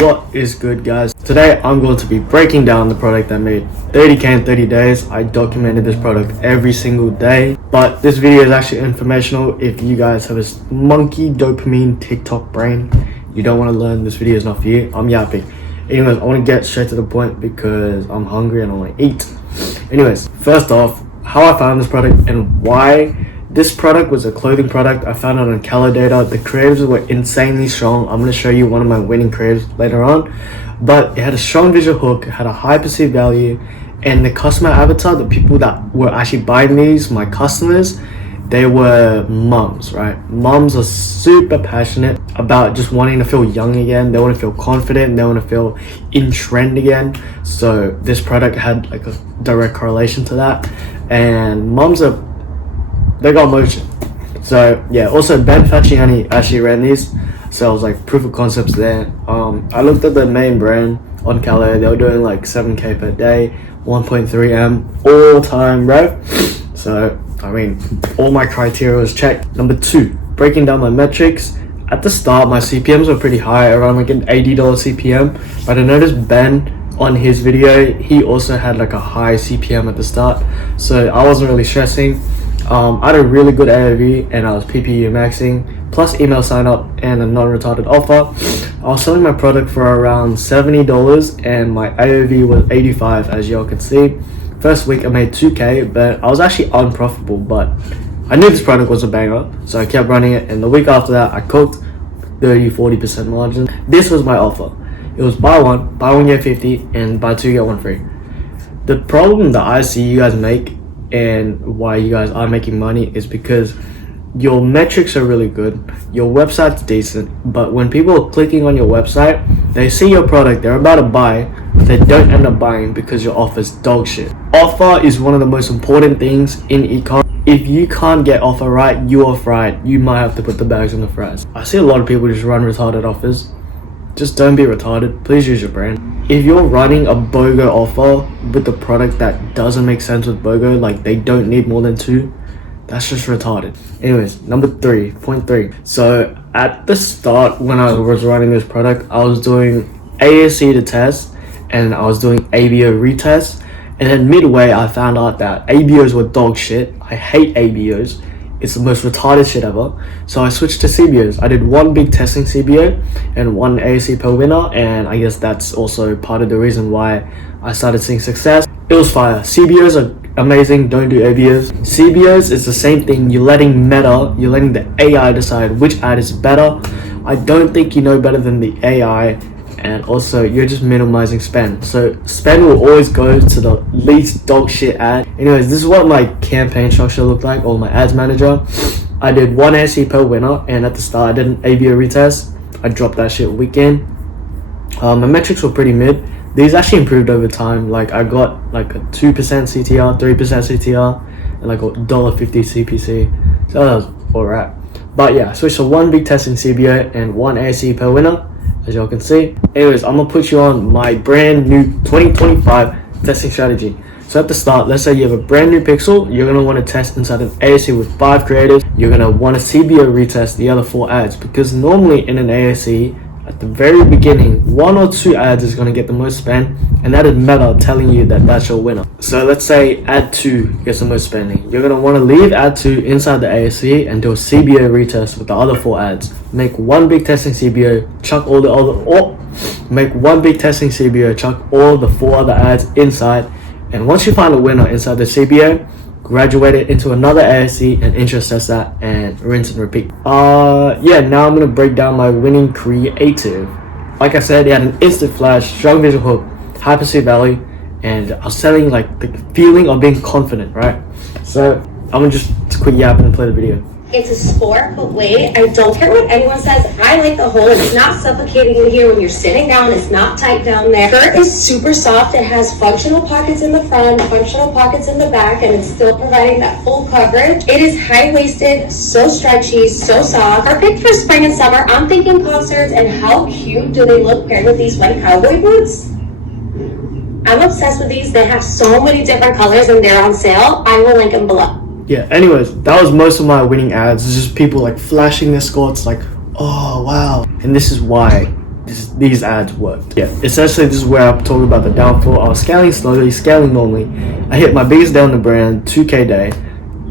What is good, guys? Today I'm going to be breaking down the product that made 30k in 30 days. I documented this product every single day, but this video is actually informational. If you guys have a monkey dopamine TikTok brain, you don't want to learn, this video is not for you. I'm yapping. Anyways, I want to get straight to the point because I'm hungry and I want to eat. Anyways, first off, how I found this product and why. This product was a clothing product. I found it on Calidata. The creatives were insanely strong. I'm going to show you one of my winning creatives later on. But it had a strong visual hook, it had a high perceived value, and the customer avatar, the people that were actually buying these, my customers, they were moms, right? Moms are super passionate about just wanting to feel young again. They want to feel confident. They want to feel in trend again. So this product had like a direct correlation to that. And moms they got motion. So yeah, also Ben Facciani actually ran these, so I was like proof of concepts there. I looked at the main brand on Calais. They were doing like 7k per day, 1.3 M all time rev. So I mean, all my criteria was checked. Number 2, breaking down my metrics. At the start, my CPMs were pretty high, around like an $80 CPM. But I noticed Ben on his video, he also had like a high CPM at the start, so I wasn't really stressing. I had a really good AOV and I was PPU maxing, plus email sign up and a non-retarded offer. I was selling my product for around $70 and my AOV was 85, as y'all can see. First week I made 2k, but I was actually unprofitable, but I knew this product was a banger, so I kept running it, and the week after that I cooked 30-40% margin. This was my offer. It was buy one get 50, and buy two get one free. The problem that I see you guys make and why you guys are making money is because your metrics are really good, your website's decent, but when people are clicking on your website, they see your product, they're about to buy, they don't end up buying because your offer's dog shit. Offer is one of the most important things in e-com. If you can't get offer right, you are fried. You might have to put the bags on the fries. I see a lot of people just run retarded offers. Just don't be retarded. Please use your brain. If you're running a BOGO offer with the product that doesn't make sense with BOGO, like they don't need more than 2, that's just retarded. Anyways, number 3, point 3. So at the start, when I was running this product, I was doing ASC to test and I was doing ABO retest. And then midway, I found out that ABOs were dog shit. I hate ABOs. It's the most retarded shit ever. So I switched to CBOs. I did one big testing CBO and one ASC per winner, and I guess that's also part of the reason why I started seeing success. It was fire. CBOs are amazing, don't do ABOs. CBOs is the same thing. You're letting the AI decide which ad is better. I don't think you know better than the AI, and also you're just minimizing spend. So spend will always go to the least dog shit ad. Anyways, this is what my campaign structure looked like, or my ads manager. I did one ASC per winner, and at the start I did an ABO retest. I dropped that shit weekend. My metrics were pretty mid. These actually improved over time. Like I got like a 2% CTR, 3% CTR, and like $1.50 CPC. So that was alright. But yeah, switched to one big testing CBO and one ASC per winner, as y'all can see. Anyways, I'm gonna put you on my brand new 2025 testing strategy. So at the start, let's say you have a brand new pixel, you're gonna want to test inside an ASC with 5 creatives. You're gonna want to CBO retest the other 4 ads, because normally in an ASC, at the very beginning, 1 or 2 ads is gonna get the most spend, and that is Meta telling you that that's your winner. So let's say ad 2 gets the most spending. You're gonna want to leave ad 2 inside the ASC and do a CBO retest with the other 4 ads. Make one big testing CBO, chuck all the other, or make one big testing CBO, chuck all the 4 other ads inside, and once you find a winner inside the CBO, graduate it into another ASC and interest test that, and rinse and repeat. Yeah, now I'm gonna break down my winning creative. Like I said, it had an instant flash, strong visual hook, high perceived value, and I was selling like the feeling of being confident, right? So I'm gonna just quit yapping and play the video. It's a sport, but wait, I don't care what anyone says. I like the hole. It's not suffocating in here when you're sitting down. It's not tight down there. Skirt is super soft. It has functional pockets in the front, functional pockets in the back, and it's still providing that full coverage. It is high-waisted, so stretchy, so soft. Perfect for spring and summer. I'm thinking concerts, and how cute do they look paired with these white cowboy boots? I'm obsessed with these. They have so many different colors and they're on sale. I will link them below. Yeah, anyways, that was most of my winning ads. It's just people like flashing their skirts like, oh wow. And this is why these ads worked. Yeah, essentially this is where I'm talking about the downfall. I was scaling slowly, scaling normally. I hit my biggest day on the brand, 2K day.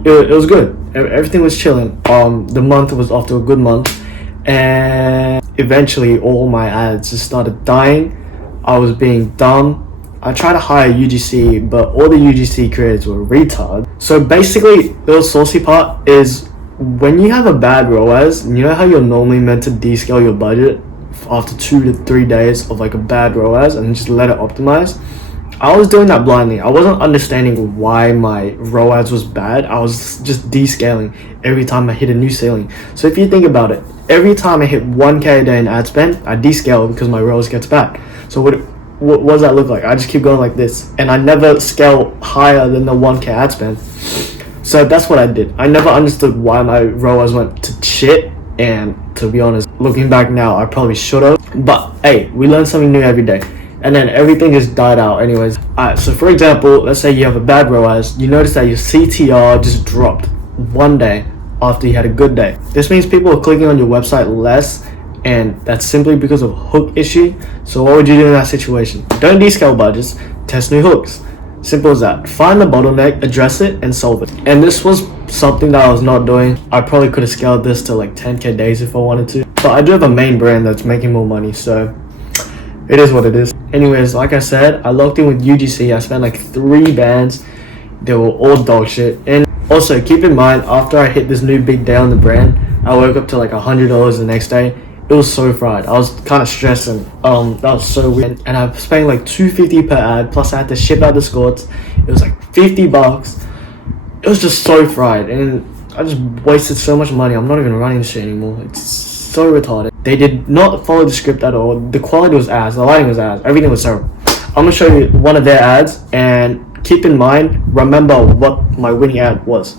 It was good. Everything was chilling. The month was off to a good month, and eventually all my ads just started dying. I was being dumb. I tried to hire UGC, but all the UGC creators were retards. So basically, the little saucy part is when you have a bad ROAS, you know how you're normally meant to descale your budget after 2 to 3 days of like a bad ROAS and just let it optimize? I was doing that blindly. I wasn't understanding why my ROAS was bad. I was just descaling every time I hit a new ceiling. So if you think about it, every time I hit 1K a day in ad spend, I descale because my ROAS gets bad. So what does that look like? I just keep going like this, and I never scale higher than the 1K ad spend. So that's what I did. I never understood why my ROAS went to shit, and to be honest, looking back now, I probably should have. But hey, we learn something new every day. And then everything just died out anyways. Alright, so for example, let's say you have a bad ROAS, you notice that your CTR just dropped one day after you had a good day. This means people are clicking on your website less, and that's simply because of hook issue. So what would you do in that situation? Don't descale budgets, test new hooks. Simple as that. Find the bottleneck, address it, and solve it. And this was something that I was not doing. I probably could have scaled this to like 10K days if I wanted to. But I do have a main brand that's making more money, so it is what it is. Anyways, like I said, I logged in with UGC. I spent like 3 bands. They were all dog shit. And also keep in mind, after I hit this new big day on the brand, I woke up to like $100 the next day. It was so fried. I was kind of stressing. That was so weird. And I was paying like $250 per ad. Plus I had to ship out the squats. It was like $50. It was just so fried, and I just wasted so much money. I'm not even running this shit anymore. It's so retarded. They did not follow the script at all. The quality was ass. The lighting was ass. Everything was terrible. I'm gonna show you one of their ads, and keep in mind, remember what my winning ad was.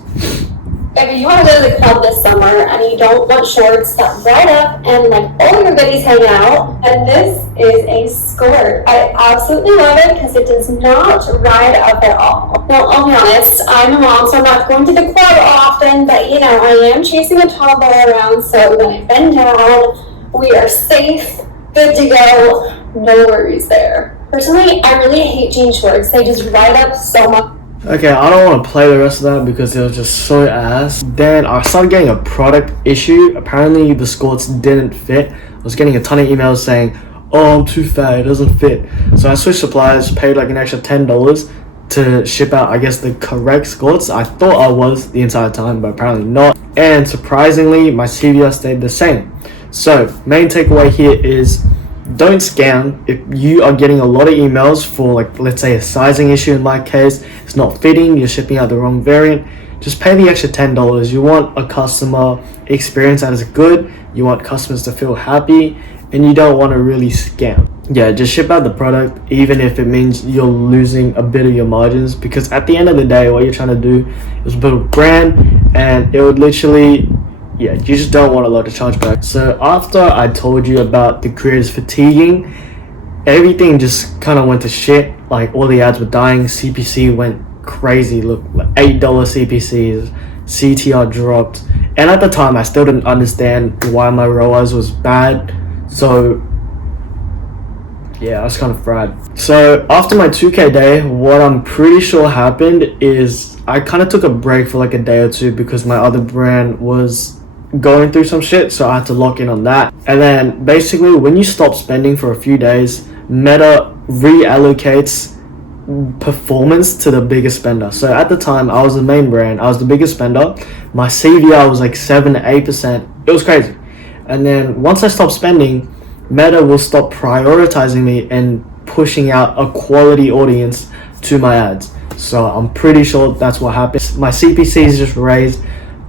If you want to go to the club this summer and you don't want shorts that ride up and like all your goodies hang out, and this is a skirt. I absolutely love it because it does not ride up at all. Well, I'll be honest, I'm a mom, so I'm not going to the club often, but you know, I am chasing a toddler around, so when I bend down, we are safe, good to go, no worries there. Personally, I really hate jean shorts. They just ride up so much. Okay, I don't want to play the rest of that because it was just so ass. Then I started getting a product issue. Apparently the squats didn't fit. I was getting a ton of emails saying, oh, I'm too fat, it doesn't fit. So I switched suppliers, paid like an extra $10 to ship out, I guess, the correct squats. I thought I was the entire time, but apparently not. And surprisingly, my CVR stayed the same. So main takeaway here is, don't scam. If you are getting a lot of emails for, like, let's say a sizing issue in my case, it's not fitting, you're shipping out the wrong variant, just pay the extra $10. You want a customer experience that is good, you want customers to feel happy, and you don't want to really scam. Yeah, just ship out the product, even if it means you're losing a bit of your margins, because at the end of the day, what you're trying to do is build a brand, and it would literally, yeah, you just don't want a lot of chargeback. So after I told you about the creators fatiguing, everything just kind of went to shit. Like, all the ads were dying, CPC went crazy. Look, like $8 CPCs, CTR dropped. And at the time, I still didn't understand why my ROAS was bad. So yeah, I was kind of fried. So after my 2K day, what I'm pretty sure happened is I kind of took a break for like a day or two because my other brand was going through some shit, so I had to lock in on that. And then basically, when you stop spending for a few days, Meta reallocates performance to the biggest spender. So at the time, I was the main brand, I was the biggest spender. My CVR was like 7 to 8%. It was crazy. And then once I stopped spending, Meta will stop prioritizing me and pushing out a quality audience to my ads. So I'm pretty sure that's what happened. My CPCs just raised,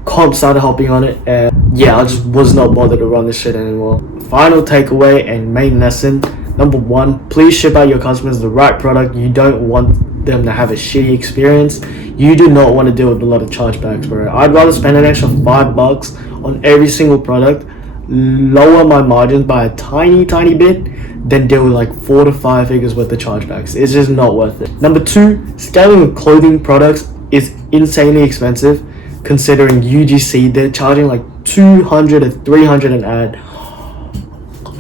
comp started hopping on it, and yeah, I just was not bothered to run this shit anymore. Final takeaway and main lesson: number 1, please ship out your customers the right product. You don't want them to have a shitty experience. You do not want to deal with a lot of chargebacks, bro. I'd rather spend an extra $5 on every single product, lower my margins by a tiny bit, than deal with like 4 to 5 figures worth of chargebacks. It's just not worth it. Number 2, scaling with clothing products is insanely expensive. Considering UGC, they're charging like $200 to $300 an ad.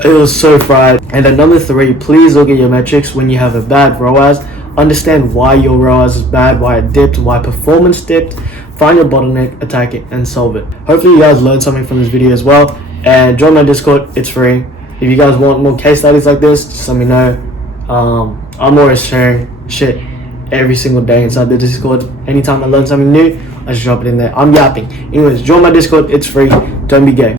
It was so fried. And then number 3, please look at your metrics when you have a bad ROAS. Understand why your ROAS is bad, why it dipped, why performance dipped. Find your bottleneck, attack it, and solve it. Hopefully you guys learned something from this video as well. And join my Discord, it's free. If you guys want more case studies like this, just let me know. I'm always sharing shit every single day inside the Discord. Anytime I learn something new, I just drop it in there. I'm yapping. Anyways, join my Discord, it's free. Don't be gay.